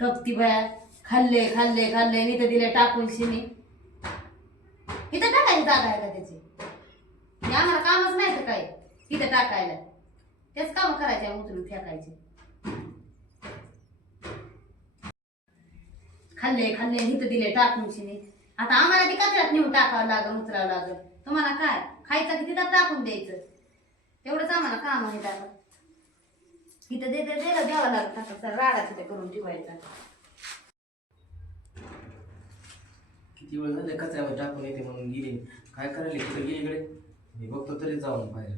टपती बाया खाल्ले खाल्ले खाल्ले आणि इथं दिले टाकून शिनी. इथं टाकायची जागा आहे का त्याची? हे आम्हाला कामच नाही तर काय इथं टाकायला. तेच काम करायचे उचलून फेकायचे. खाल्ले खाल्ले इथं दिले टाकून शिनी. आता आम्हाला ती कचऱ्यात नेऊन टाकावं लागल, उचलावं लागल. तुम्हाला काय खायचं की तिथं टाकून द्यायचं, तेवढंच आम्हाला काम आहे. आता इथं द्यावं लागत असं राडा तिथे करून ठेवायचा. किती वेळ झाले कचऱ्यावर टाकून येते म्हणून गेली. काय करायला कुठे गेली इकडे? मी बघतो तरी जाऊन बाहेर.